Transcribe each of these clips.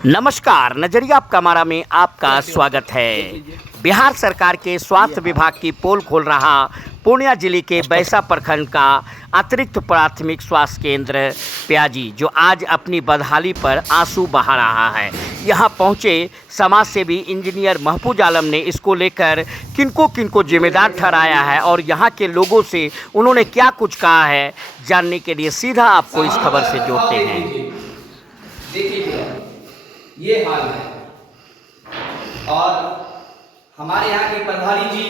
नमस्कार, नजरिया कमारा में आपका स्वागत है। बिहार सरकार के स्वास्थ्य विभाग की पोल खोल रहा पूर्णिया जिले के बैसा प्रखंड का अतिरिक्त प्राथमिक स्वास्थ्य केंद्र प्याजी, जो आज अपनी बदहाली पर आंसू बहा रहा है। यहां पहुंचे समाज सेवी इंजीनियर महफूज आलम ने इसको लेकर किनको किनको जिम्मेदार ठहराया है और यहां के लोगों से उन्होंने क्या कुछ कहा है, जानने के लिए सीधा आपको इस खबर से जोड़ते हैं। देखिए ये हाल है और हमारे यहाँ के प्रभारी जी,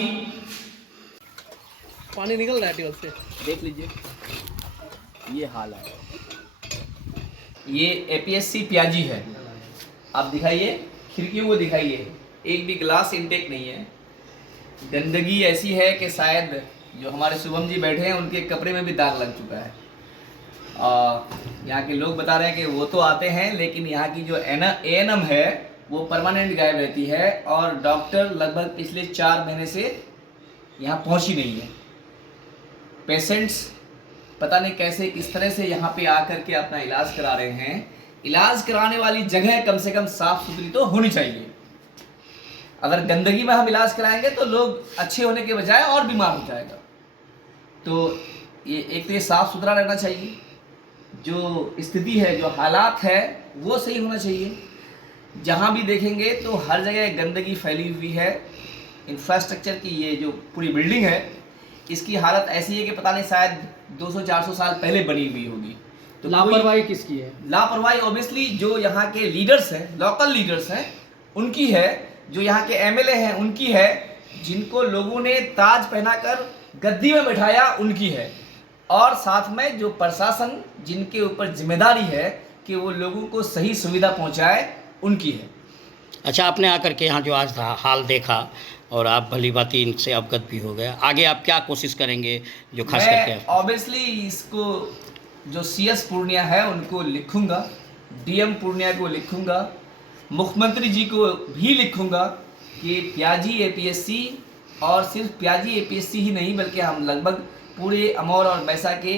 पानी निकल रहा है टेबल से, देख लीजिए ये हाल है। ये एपीएससी प्याजी है। आप दिखाइए, खिड़कियों को दिखाइए, एक भी ग्लास इनटेक नहीं है। गंदगी ऐसी है कि शायद जो हमारे शुभम जी बैठे हैं उनके कपड़े में भी दाग लग चुका है। यहाँ के लोग बता रहे हैं कि वो तो आते हैं, लेकिन यहाँ की जो एएनएम है वो परमानेंट गायब रहती है और डॉक्टर लगभग पिछले 4 महीने से यहाँ पहुँच ही नहीं है। पेशेंट्स पता नहीं कैसे किस तरह से यहाँ पे आकर के अपना इलाज करा रहे हैं। इलाज कराने वाली जगह कम से कम साफ सुथरी तो होनी चाहिए। अगर गंदगी में हम इलाज कराएंगे तो लोग अच्छे होने के बजाय और बीमार हो जाएगा। तो ये एक तो ये साफ सुथरा रहना चाहिए, जो स्थिति है, जो हालात है वो सही होना चाहिए। जहाँ भी देखेंगे तो हर जगह गंदगी फैली हुई है। इंफ्रास्ट्रक्चर की ये जो पूरी बिल्डिंग है इसकी हालत ऐसी है कि पता नहीं शायद 200-400 साल पहले बनी हुई होगी। तो लापरवाही किसकी है? लापरवाही ऑब्वियसली जो यहाँ के लीडर्स हैं, लोकल लीडर्स हैं, उनकी है। जो यहाँ के एमएलए हैं उनकी है। जिनको लोगों ने ताज पहनाकर गद्दी में बैठाया उनकी है। और साथ में जो प्रशासन जिनके ऊपर जिम्मेदारी है कि वो लोगों को सही सुविधा पहुंचाए, उनकी है। अच्छा, आपने आकर के यहाँ जो आज हाल देखा और आप भली भांति इनसे अवगत भी हो गए, आगे आप क्या कोशिश करेंगे जो खास करके? मैं ऑब्वियसली इसको जो सीएस पूर्णिया है उनको लिखूंगा, डीएम पूर्णिया को लिखूंगा, मुख्यमंत्री जी को भी लिखूंगा कि प्याजी एपीएससी, और सिर्फ प्याजी एपीएससी ही नहीं बल्कि हम लगभग पूरे अमौर और बैसा के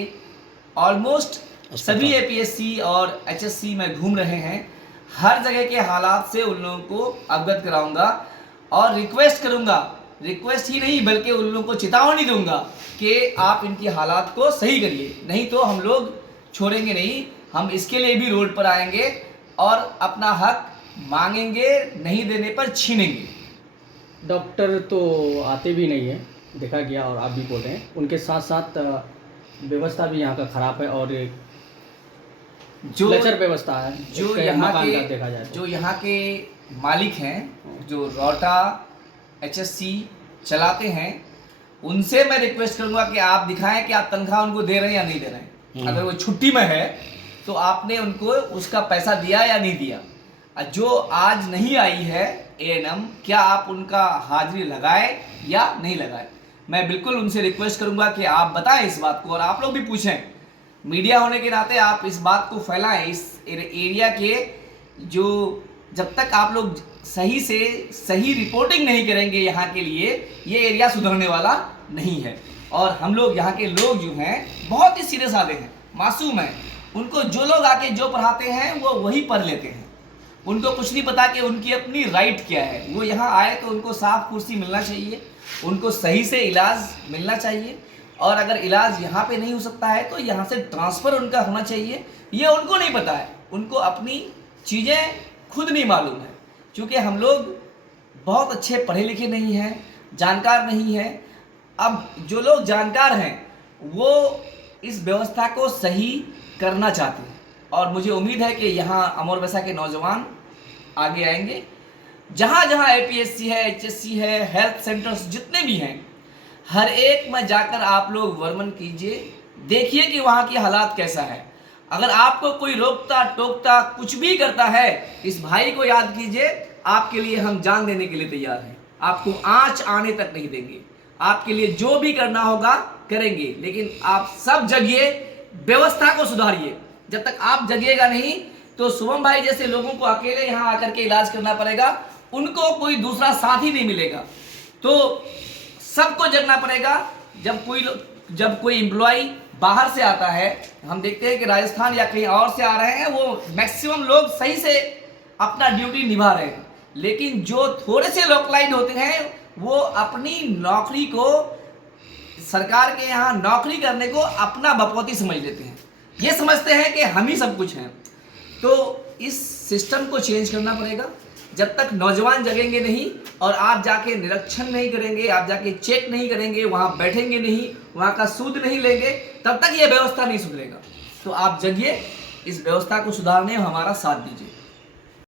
ऑलमोस्ट सभी एपीएससी और एचएससी में घूम रहे हैं। हर जगह के हालात से उन लोगों को अवगत कराऊंगा और रिक्वेस्ट करूंगा, रिक्वेस्ट ही नहीं बल्कि उन लोगों को चेतावनी दूंगा कि आप इनकी हालात को सही करिए, नहीं तो हम लोग छोड़ेंगे नहीं। हम इसके लिए भी रोड पर आएंगे और अपना हक मांगेंगे, नहीं देने पर छीनेंगे। डॉक्टर तो आते भी नहीं है, देखा गया, और आप भी बोल रहे हैं। उनके साथ साथ व्यवस्था भी यहाँ का खराब है और जो लचर व्यवस्था है जो यहाँ के मालिक हैं, जो रोटा एचएससी चलाते हैं, उनसे मैं रिक्वेस्ट करूंगा कि आप दिखाएं कि आप तनख्वाह उनको दे रहे हैं या नहीं दे रहे हैं। अगर वो छुट्टी में है तो आपने उनको उसका पैसा दिया या नहीं दिया। जो आज नहीं आई है एएनएम, क्या आप उनका हाजिरी लगाए या नहीं लगाए? मैं बिल्कुल उनसे रिक्वेस्ट करूंगा कि आप बताएं इस बात को, और आप लोग भी पूछें। मीडिया होने के नाते आप इस बात को फैलाएं। इस एरिया के जो जब तक आप लोग सही से सही रिपोर्टिंग नहीं करेंगे यहाँ के लिए, ये एरिया सुधरने वाला नहीं है। और हम लोग यहाँ के लोग जो हैं बहुत ही सीधे साधे हैं, मासूम हैं। उनको जो लोग आके जो पढ़ाते हैं वो वही पढ़ लेते हैं। उनको कुछ नहीं पता कि उनकी अपनी राइट क्या है। वो यहाँ आए तो उनको साफ कुर्सी मिलना चाहिए, उनको सही से इलाज मिलना चाहिए, और अगर इलाज यहाँ पे नहीं हो सकता है तो यहाँ से ट्रांसफ़र उनका होना चाहिए। ये उनको नहीं पता है, उनको अपनी चीज़ें खुद नहीं मालूम है। क्योंकि हम लोग बहुत अच्छे पढ़े लिखे नहीं हैं, जानकार नहीं हैं। अब जो लोग जानकार हैं वो इस व्यवस्था को सही करना चाहते हैं, और मुझे उम्मीद है कि यहाँ अमौर बैसा के नौजवान आगे आएंगे। जहाँ जहाँ एपीएससी है, एचएससी है, हेल्थ सेंटर्स जितने भी हैं, हर एक में जाकर आप लोग वर्णन कीजिए, देखिए कि वहाँ की हालात कैसा है। अगर आपको कोई रोकता टोकता कुछ भी करता है, इस भाई को याद कीजिए, आपके लिए हम जान देने के लिए तैयार हैं। आपको आँच आने तक नहीं देंगे। आपके लिए जो भी करना होगा करेंगे, लेकिन आप सब जगिए, व्यवस्था को सुधारिए। जब तक आप जगिएगा नहीं तो शुभम भाई जैसे लोगों को अकेले यहाँ आकर के इलाज करना पड़ेगा, उनको कोई दूसरा साथी नहीं मिलेगा। तो सबको जगना पड़ेगा। जब कोई एम्प्लॉय बाहर से आता है, हम देखते हैं कि राजस्थान या कहीं और से आ रहे हैं, वो मैक्सिमम लोग सही से अपना ड्यूटी निभा रहे हैं, लेकिन जो थोड़े से लोकलाइट होते हैं वो अपनी नौकरी को, सरकार के यहाँ नौकरी करने को अपना बपौती समझ लेते हैं। ये समझते हैं कि हम ही सब कुछ हैं। तो इस सिस्टम को चेंज करना पड़ेगा। जब तक नौजवान जगेंगे नहीं और आप जाके निरीक्षण नहीं करेंगे, आप जाके चेक नहीं करेंगे, वहाँ बैठेंगे नहीं, वहाँ का सूद नहीं लेंगे, तब तक ये व्यवस्था नहीं सुधरेगा। तो आप जगिए, इस व्यवस्था को सुधारने में हमारा साथ दीजिए।